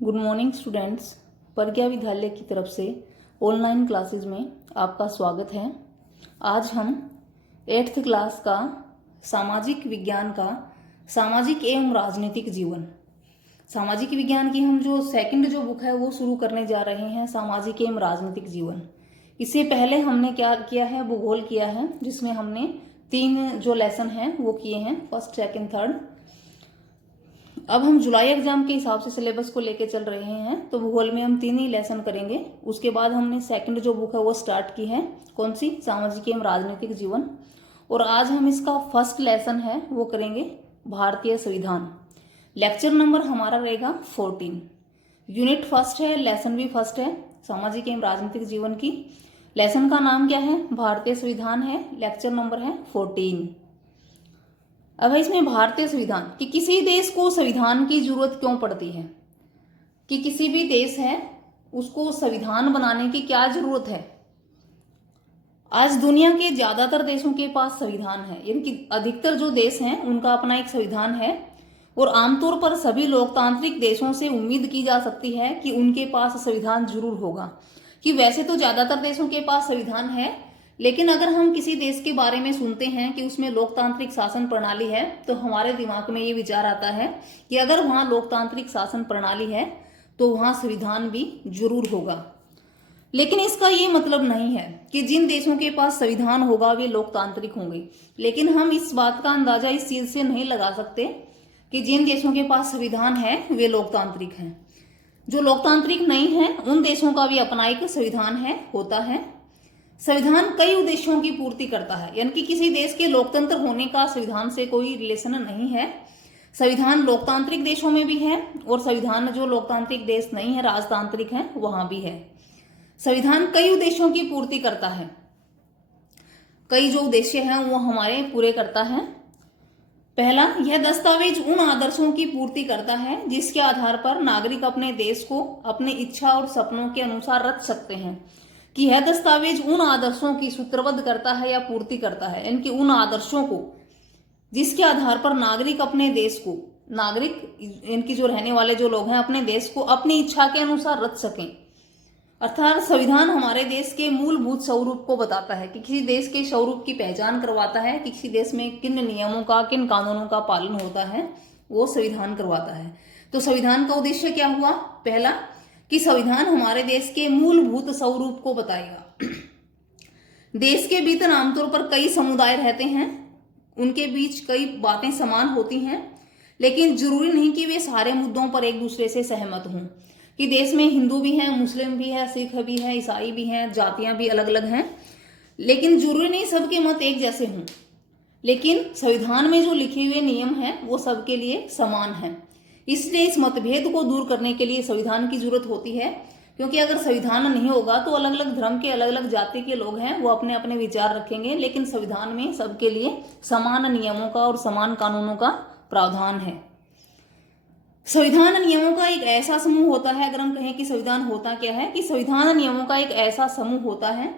Good morning students. प्रज्ञा विद्यालय की तरफ से ऑनलाइन क्लासेस में आपका स्वागत है। आज हम 8th क्लास का सामाजिक विज्ञान का सामाजिक एवं राजनीतिक जीवन, सामाजिक विज्ञान की हम जो सेकंड बुक है वो शुरू करने जा रहे हैं, सामाजिक एवं राजनीतिक जीवन। इससे पहले हमने क्या किया है, भूगोल किया है, जिसमें हमने 3 जो लेसन हैं वो किए हैं, फर्स्ट सेकंड थर्ड। अब हम जुलाई एग्जाम के हिसाब से सिलेबस को लेके चल रहे हैं, तो भूगोल में हम 3 ही लेसन करेंगे। उसके बाद हमने सेकंड जो बुक है वो स्टार्ट की है, कौन सी, सामाजिक एवं राजनीतिक जीवन। और आज हम इसका फर्स्ट लेसन है वो करेंगे भारतीय संविधान। लेक्चर नंबर हमारा रहेगा 14। यूनिट फर्स्ट है, लेसन भी फर्स्ट है, सामाजिक एवं राजनीतिक जीवन की। लेसन का नाम क्या है, भारतीय संविधान है, लेक्चर नंबर है 14। अब इसमें भारतीय संविधान कि किसी देश को संविधान की जरूरत क्यों पड़ती है, कि किसी भी देश है उसको संविधान बनाने की क्या जरूरत है। आज दुनिया के ज्यादातर देशों के पास संविधान है, यानी कि अधिकतर जो देश हैं उनका अपना एक संविधान है। और आमतौर पर सभी लोकतांत्रिक देशों से उम्मीद की जा सकती है कि उनके पास संविधान जरूर होगा। कि वैसे तो ज्यादातर देशों के पास संविधान है, लेकिन अगर हम किसी देश के बारे में सुनते हैं कि उसमें लोकतांत्रिक शासन प्रणाली है, तो हमारे दिमाग में ये विचार आता है कि अगर वहां लोकतांत्रिक शासन प्रणाली है तो वहां संविधान भी जरूर होगा। लेकिन इसका ये मतलब नहीं है कि जिन देशों के पास संविधान होगा वे लोकतांत्रिक होंगे। लेकिन हम इस बात का अंदाजा इस चीज से नहीं लगा सकते कि जिन देशों के पास संविधान है वे लोकतांत्रिक हैं। जो लोकतांत्रिक नहीं है उन देशों का भी अपना एक संविधान है, होता है। संविधान कई उद्देश्यों की पूर्ति करता है, यानी कि किसी देश के लोकतंत्र होने का संविधान से कोई रिलेशन नहीं है। संविधान लोकतांत्रिक देशों में भी है और संविधान जो लोकतांत्रिक देश नहीं है, राजतांत्रिक है, वहां भी है। संविधान कई उद्देश्यों की पूर्ति करता है, कई जो उद्देश्य हैं वो हमारे पूरे करता है। पहला, यह दस्तावेज उन आदर्शों की पूर्ति करता है जिसके आधार पर नागरिक अपने देश को अपनी इच्छा और सपनों के अनुसार रच सकते हैं। कि यह दस्तावेज उन आदर्शों की सूत्रबद्ध करता है या पूर्ति करता है, यानी कि उन आदर्शों को जिसके आधार पर नागरिक अपने देश को, नागरिक इनकी जो रहने वाले जो लोग हैं, अपने देश को अपनी इच्छा के अनुसार रच सकें। अर्थात संविधान हमारे देश के मूलभूत स्वरूप को बताता है, कि किसी देश के स्वरूप की पहचान करवाता है, कि किसी देश में किन नियमों का, किन कानूनों का पालन होता है, वो संविधान करवाता है। तो संविधान का उद्देश्य क्या हुआ, पहला कि संविधान हमारे देश के मूलभूत स्वरूप को बताएगा। देश के भीतर आमतौर पर कई समुदाय रहते हैं, उनके बीच कई बातें समान होती हैं, लेकिन जरूरी नहीं कि वे सारे मुद्दों पर एक दूसरे से सहमत हों। कि देश में हिंदू भी हैं, मुस्लिम भी है, सिख भी है, ईसाई भी हैं, जातियां भी अलग अलग हैं, लेकिन जरूरी नहीं सबके मत एक जैसे हों। लेकिन संविधान में जो लिखे हुए नियम हैं वो सबके लिए समान हैं। इसलिए इस मतभेद को दूर करने के लिए संविधान की जरूरत होती है, क्योंकि अगर संविधान नहीं होगा तो अलग अलग धर्म के, अलग अलग जाति के लोग हैं वो अपने अपने विचार रखेंगे, लेकिन संविधान में सबके लिए समान नियमों का और समान कानूनों का प्रावधान है। संविधान नियमों का एक ऐसा समूह होता है, अगर हम कहें कि संविधान होता क्या है, कि संविधान नियमों का एक ऐसा समूह होता है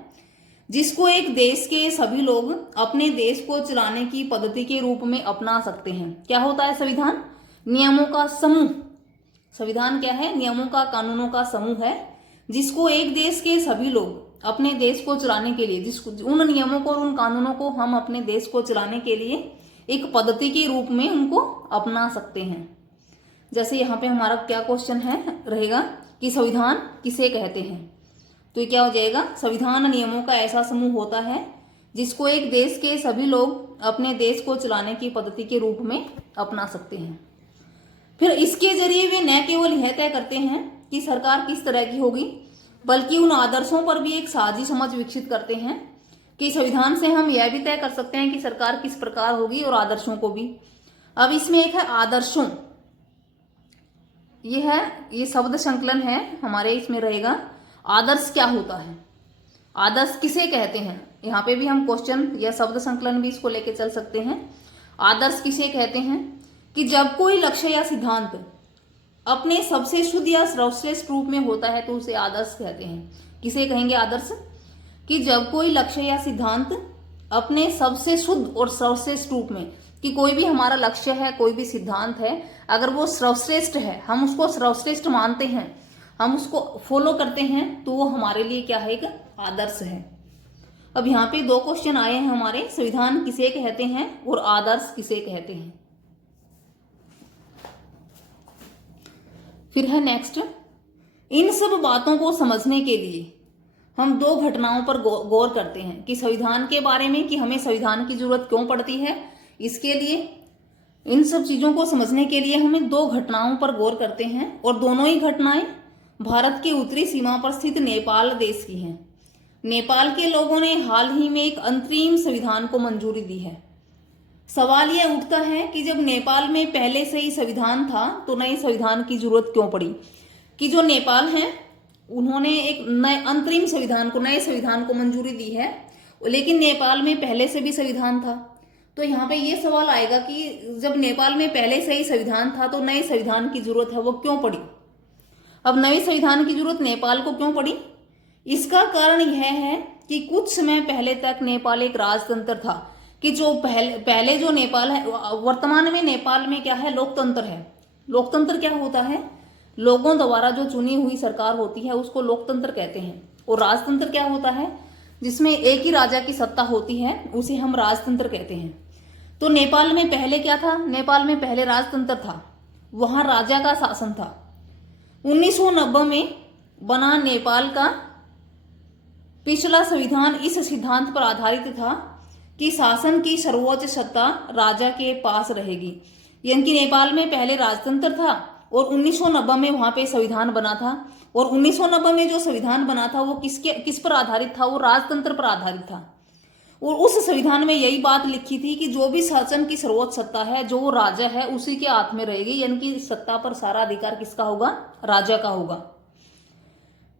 जिसको एक देश के सभी लोग अपने देश को चलाने की पद्धति के रूप में अपना सकते हैं। क्या होता है संविधान, नियमों का समूह। संविधान क्या है, नियमों का, कानूनों का समूह है, जिसको एक देश के सभी लोग अपने देश को चलाने के लिए, जिसको उन नियमों को और उन कानूनों को हम अपने देश को चलाने के लिए एक पद्धति के रूप में उनको अपना सकते हैं। जैसे यहाँ पे हमारा क्या क्वेश्चन है रहेगा कि संविधान किसे कहते हैं, तो ये क्या हो जाएगा, संविधान नियमों का ऐसा समूह होता है जिसको एक देश के सभी लोग अपने देश को चलाने की पद्धति के रूप में अपना सकते हैं। फिर इसके जरिए वे न केवल यह तय करते हैं कि सरकार किस तरह की होगी, बल्कि उन आदर्शों पर भी एक साझी समझ विकसित करते हैं। कि संविधान से हम यह भी तय कर सकते हैं कि सरकार किस प्रकार होगी, और आदर्शों को भी। अब इसमें एक है आदर्शों, ये शब्द संकलन है हमारे, इसमें रहेगा आदर्श क्या होता है, आदर्श किसे कहते हैं। यहाँ पे भी हम क्वेश्चन या शब्द संकलन भी इसको लेके चल सकते हैं। आदर्श किसे कहते हैं, कि जब कोई लक्ष्य या सिद्धांत अपने सबसे शुद्ध या सर्वश्रेष्ठ रूप में होता है तो उसे आदर्श कहते हैं। किसे कहेंगे आदर्श, कि जब कोई लक्ष्य या सिद्धांत अपने सबसे शुद्ध और सर्वश्रेष्ठ रूप में, कि कोई भी हमारा लक्ष्य है, कोई भी सिद्धांत है, अगर वो सर्वश्रेष्ठ है, हम उसको सर्वश्रेष्ठ मानते हैं, हम उसको फॉलो करते हैं, तो वो हमारे लिए क्या है, एक आदर्श है। अब यहाँ पे दो क्वेश्चन आए हैं हमारे, संविधान किसे कहते हैं और आदर्श किसे कहते हैं। फिर है नेक्स्ट, इन सब बातों को समझने के लिए हम दो घटनाओं पर गौर करते हैं कि संविधान के बारे में, कि हमें संविधान की जरूरत क्यों पड़ती है। इसके लिए, इन सब चीजों को समझने के लिए हमें दो घटनाओं पर गौर करते हैं, और दोनों ही घटनाएं भारत की उत्तरी सीमा पर स्थित नेपाल देश की हैं। नेपाल के लोगों ने हाल ही में एक अंतरिम संविधान को मंजूरी दी है। सवाल यह उठता है कि जब नेपाल में पहले से ही संविधान था तो नए संविधान की जरूरत क्यों पड़ी। कि जो नेपाल है उन्होंने एक नए अंतरिम संविधान को, नए संविधान को मंजूरी दी है, लेकिन नेपाल में पहले से भी संविधान था। तो यहाँ पे ये सवाल आएगा कि जब नेपाल में पहले से ही संविधान था तो नए संविधान की जरूरत है वो क्यों पड़ी। अब नए संविधान की जरूरत नेपाल को क्यों पड़ी, इसका कारण यह है कि कुछ समय पहले तक नेपाल एक राजतंत्र था। कि जो पहले जो नेपाल है, वर्तमान में नेपाल में क्या है, लोकतंत्र है। लोकतंत्र क्या होता है, लोगों द्वारा जो चुनी हुई सरकार होती है उसको लोकतंत्र कहते हैं। और राजतंत्र क्या होता है, जिसमें एक ही राजा की सत्ता होती है, उसे हम राजतंत्र कहते हैं। तो नेपाल में पहले क्या था, नेपाल में पहले राजतंत्र था, वहां राजा का शासन था। 1990 में बना नेपाल का पिछला संविधान इस सिद्धांत पर आधारित था कि शासन की सर्वोच्च सत्ता राजा के पास रहेगी। यानी कि नेपाल में पहले राजतंत्र था और 1990 में वहां पे संविधान बना था। और 1990 में जो संविधान बना था वो किस पर आधारित था, वो राजतंत्र पर आधारित था। और उस संविधान में यही बात लिखी थी कि जो भी शासन की सर्वोच्च सत्ता है, जो वो राजा है, उसी के हाथ में रहेगी। यानी कि सत्ता पर सारा अधिकार किसका होगा, राजा का होगा।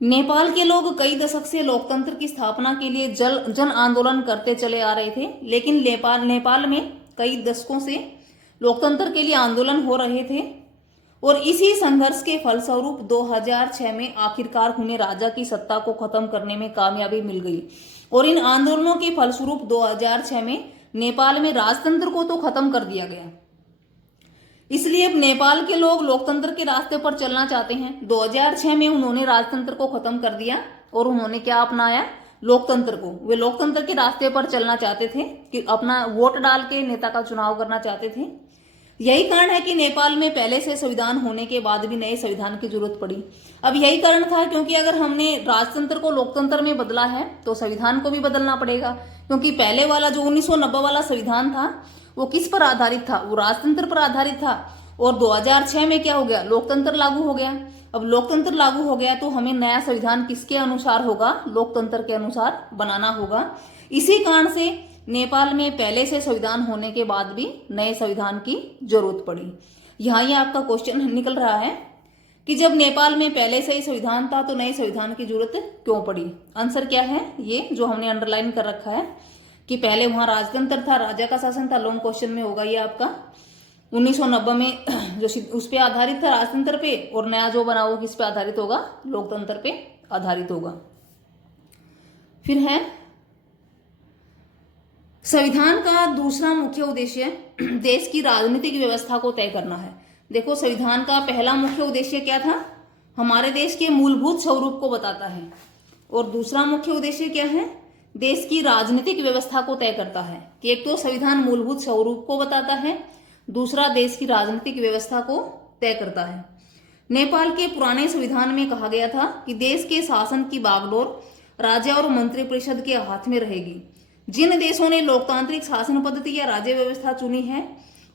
नेपाल के लोग कई दशक से लोकतंत्र की स्थापना के लिए जन आंदोलन करते चले आ रहे थे, लेकिन नेपाल में कई दशकों से लोकतंत्र के लिए आंदोलन हो रहे थे। और इसी संघर्ष के फलस्वरूप 2006 में आखिरकार उन्हें राजा की सत्ता को खत्म करने में कामयाबी मिल गई। और इन आंदोलनों के फलस्वरूप 2006 में नेपाल में राजतंत्र को तो खत्म कर दिया गया। इसलिए अब नेपाल के लोग लोकतंत्र के रास्ते पर चलना चाहते हैं। 2006 में उन्होंने राजतंत्र को खत्म कर दिया और उन्होंने क्या अपनाया, लोकतंत्र को। वे लोकतंत्र के रास्ते पर चलना चाहते थे कि अपना वोट डाल के नेता का चुनाव करना चाहते थे। यही कारण है कि नेपाल में पहले से संविधान होने के बाद भी नए संविधान की जरूरत पड़ी। अब यही कारण था, क्योंकि अगर हमने राजतंत्र को लोकतंत्र में बदला है तो संविधान को भी बदलना पड़ेगा। क्योंकि पहले वाला जो 1990 वाला संविधान था वो किस पर आधारित था, वो राजतंत्र पर आधारित था। और 2006 में क्या हो गया, लोकतंत्र लागू हो गया। अब लोकतंत्र लागू हो गया तो हमें नया संविधान किसके अनुसार होगा, लोकतंत्र के अनुसार बनाना होगा। इसी कारण से नेपाल में पहले से संविधान होने के बाद भी नए संविधान की जरूरत पड़ी। यहाँ ये आपका क्वेश्चन निकल रहा है कि जब नेपाल में पहले से ही संविधान था तो नए संविधान की जरूरत क्यों पड़ी। आंसर क्या है, ये जो हमने अंडरलाइन कर रखा है कि पहले वहां राजतंत्र था, राजा का शासन था। लॉन्ग क्वेश्चन में होगा ये आपका 1990 में जो उस पे आधारित था, राजतंत्र पे, और नया जो बना वो किस पे आधारित होगा, लोकतंत्र पे आधारित होगा। फिर है संविधान का दूसरा मुख्य उद्देश्य देश की राजनीतिक व्यवस्था को तय करना है। देखो, संविधान का पहला मुख्य उद्देश्य क्या था, हमारे देश के मूलभूत स्वरूप को बताता है। और दूसरा मुख्य उद्देश्य क्या है, देश की राजनीतिक व्यवस्था को तय करता है। कि एक तो संविधान मूलभूत स्वरूप को बताता है, दूसरा देश की राजनीतिक व्यवस्था को तय करता है। नेपाल के पुराने संविधान में कहा गया था कि देश के शासन की बागडोर राजा और मंत्रिपरिषद के हाथ में रहेगी। जिन देशों ने लोकतांत्रिक शासन पद्धति या राज्य व्यवस्था चुनी है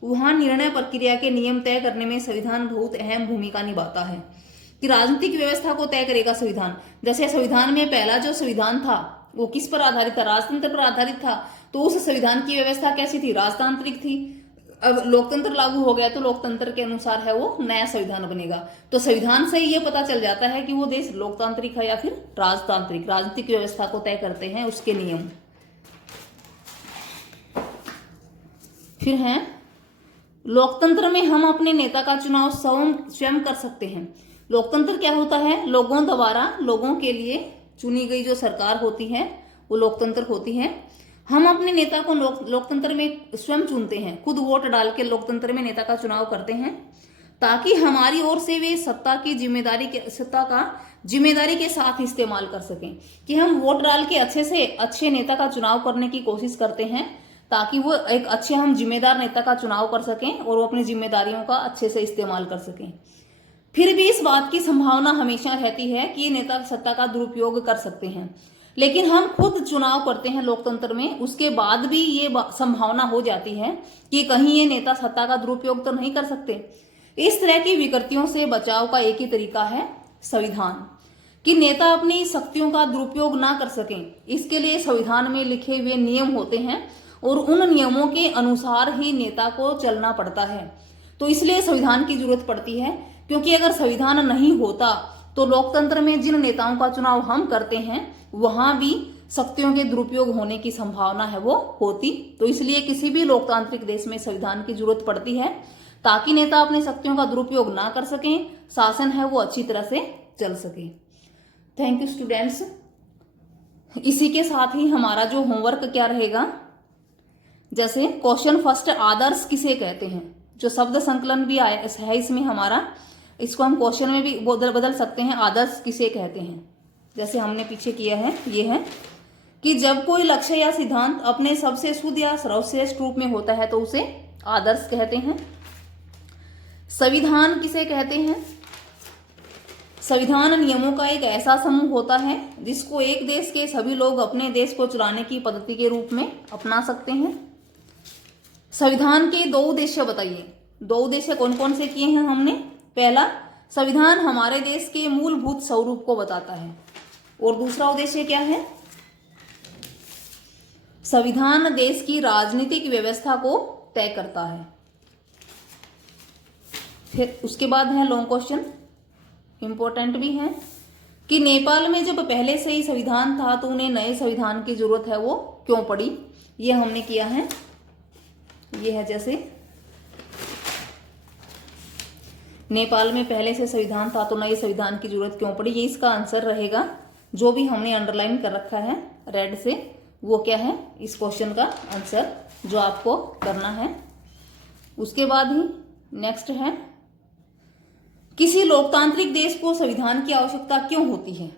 वहां निर्णय प्रक्रिया के नियम तय करने में संविधान बहुत अहम भूमिका निभाता है। कि राजनीतिक व्यवस्था को तय करेगा संविधान। जैसे संविधान में पहला जो संविधान था वो किस पर आधारित था, राजतंत्र पर आधारित था। तो उस संविधान की व्यवस्था कैसी थी, राजतांत्रिक थी। अब लोकतंत्र लागू हो गया तो लोकतंत्र के अनुसार है वो नया संविधान बनेगा। तो संविधान से ये पता चल जाता है कि वो देश लोकतांत्रिक है या फिर राजतांत्रिक। राजनीतिक व्यवस्था को तय करते हैं उसके नियम। फिर है लोकतंत्र में हम अपने नेता का चुनाव स्वयं कर सकते हैं। लोकतंत्र क्या होता है, लोगों द्वारा लोगों के लिए चुनी गई जो सरकार होती है वो लोकतंत्र होती है। हम अपने नेता को लोकतंत्र में स्वयं चुनते हैं, खुद वोट डाल के लोकतंत्र में नेता का चुनाव करते हैं। ताकि हमारी ओर से वे सत्ता का जिम्मेदारी के साथ इस्तेमाल कर सकें, कि हम वोट डाल के अच्छे से अच्छे नेता का चुनाव करने की कोशिश करते हैं ताकि वो एक अच्छे हम जिम्मेदार नेता का चुनाव कर सकें और वो अपनी जिम्मेदारियों का अच्छे से इस्तेमाल कर सकें। फिर भी इस बात की संभावना हमेशा रहती है कि ये नेता सत्ता का दुरुपयोग कर सकते हैं, लेकिन हम खुद चुनाव करते हैं लोकतंत्र में, उसके बाद भी ये संभावना हो जाती है कि कहीं ये नेता सत्ता का दुरुपयोग तो नहीं कर सकते। इस तरह की विकृतियों से बचाव का एक ही तरीका है संविधान, कि नेता अपनी शक्तियों का दुरुपयोग ना कर सकें। इसके लिए संविधान में लिखे हुए नियम होते हैं और उन नियमों के अनुसार ही नेता को चलना पड़ता है। तो इसलिए संविधान की जरूरत पड़ती है, क्योंकि अगर संविधान नहीं होता तो लोकतंत्र में जिन नेताओं का चुनाव हम करते हैं वहां भी शक्तियों के दुरुपयोग होने की संभावना है वो होती। तो इसलिए किसी भी लोकतांत्रिक देश में संविधान की जरूरत पड़ती है ताकि नेता अपनी शक्तियों का दुरुपयोग ना कर सकें, शासन है वो अच्छी तरह से चल सके। Thank you students. इसी के साथ ही हमारा जो होमवर्क क्या रहेगा, जैसे क्वेश्चन फर्स्ट, आदर्श किसे कहते हैं, जो शब्द संकलन भी आया है इसमें हमारा, इसको हम क्वेश्चन में भी बदल सकते हैं, आदर्श किसे कहते हैं। जैसे हमने पीछे किया है, ये है कि जब कोई लक्ष्य या सिद्धांत अपने सबसे शुद्ध या सर्वश्रेष्ठ रूप में होता है तो उसे आदर्श कहते हैं। संविधान किसे कहते हैं, संविधान नियमों का एक ऐसा समूह होता है जिसको एक देश के सभी लोग अपने देश को चलाने की पद्धति के रूप में अपना सकते हैं। संविधान के दो उद्देश्य बताइए, दो उद्देश्य कौन कौन से किए हैं हमने। पहला, संविधान हमारे देश के मूलभूत स्वरूप को बताता है, और दूसरा उद्देश्य क्या है, संविधान देश की राजनीतिक व्यवस्था को तय करता है। फिर उसके बाद है लॉन्ग क्वेश्चन, इंपॉर्टेंट भी है, कि नेपाल में जब पहले से ही संविधान था तो उन्हें नए संविधान की जरूरत है वो क्यों पड़ी। ये हमने किया है, ये है जैसे नेपाल में पहले से संविधान था तो नए संविधान की जरूरत क्यों पड़ी, ये इसका आंसर रहेगा। जो भी हमने अंडरलाइन कर रखा है रेड से, वो क्या है इस क्वेश्चन का आंसर जो आपको करना है। उसके बाद ही नेक्स्ट है, किसी लोकतांत्रिक देश को संविधान की आवश्यकता क्यों होती है,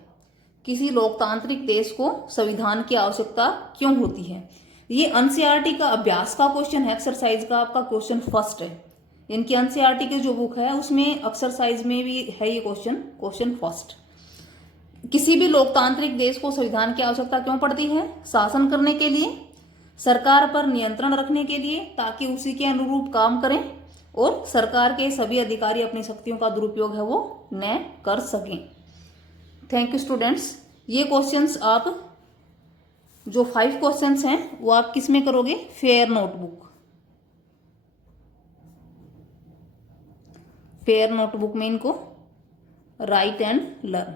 किसी लोकतांत्रिक देश को संविधान की आवश्यकता क्यों होती है। ये एनसीईआरटी का अभ्यास का क्वेश्चन है, एक्सरसाइज का आपका क्वेश्चन फर्स्ट है। इनकी एनसीईआरटी की जो बुक है उसमें एक्सरसाइज में भी है ये क्वेश्चन फर्स्ट। किसी भी लोकतांत्रिक देश को संविधान की आवश्यकता क्यों पड़ती है, शासन करने के लिए, सरकार पर नियंत्रण रखने के लिए ताकि उसी के अनुरूप काम करें, और सरकार के सभी अधिकारी अपनी शक्तियों का दुरुपयोग है वो न कर सकें। Thank you students. ये क्वेश्चंस आप जो 5 क्वेश्चंस हैं वो आप किस में करोगे, फेयर नोटबुक में इनको राइट एंड लर्न।